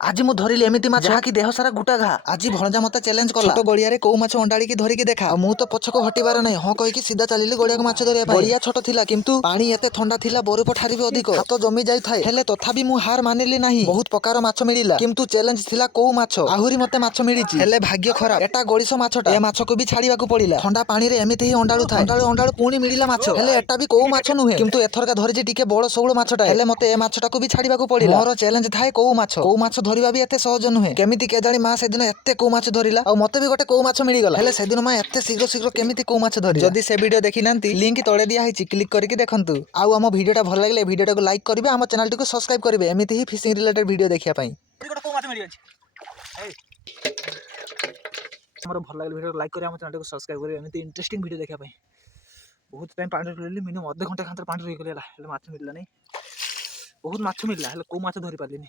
आज मु धरिली एमिति माछ जहा कि देह सारा गुटा घा। आज भणजा मते चैलेंज कला छोटो गड़िया रे को माछ अंडाड़ी की धरिकी देखा। मु तो पछको हटिबार नै हां कहि कि सीधा चलिली गड़िया को माछ धरिया पाई। गड़िया छोटो थिला किंतु पानी एते ठंडा थिला बरफ ठारी भी अधिक हाथ जमी जाय थाए। हेले तथापि मु हार मानिली नाही। बहुत प्रकार माछ मिलिला किंतु चैलेंज थिला को माछ आहुरी मते माछ मिलिची। हेले भाग्य खराब एटा गड़िसो माछटा ए माछ को भी छाड़ीबा को पड़िला। ठंडा पानी रे एमिति ही अंडाळु थाए। अंडाळु पुणी मिलिला माछ। हेले एटा भी को माछ नुहे किंतु एथरका धरिची टिके बड़ सौळ माछटा। हेले मते ए माछटा को भी छाड़ीबा को पड़िला। मोर चैलेंज थाए को माछ धरिबा भी एते सहज नुहे। केमिति केजाणी मां से दिन एते को माछ धरिला और मते भी गोटे को माछ मिली गला। हेले से दिन मां एते शीघ्र शीघ्र केमिति को माछ धरि। जदी से वीडियो देखि नांती लिंक तळे दिया हिची क्लिक करके देखंतु। आउ हम वीडियोटा भल लागले वीडियोटा को लाइक करिवे हम चैनल को सब्सक्राइब करिवे एमिति ही फिशिंग रिलेटेड वीडियो देखिया पई। गोटे को माछ मिली अछि हमर भल लागले वीडियो लाइक करिवे हम चैनल को सब्सक्राइब करिवे एमिति इंटरेस्टिंग वीडियो देखिया पई। बहुत टाइम पानी रहली मिनिमम आधे घंटा खातर पानी रही गला हेले माछ मिलला नै। बहुत माछ मिलला हेले को माछ धरि पालिनी।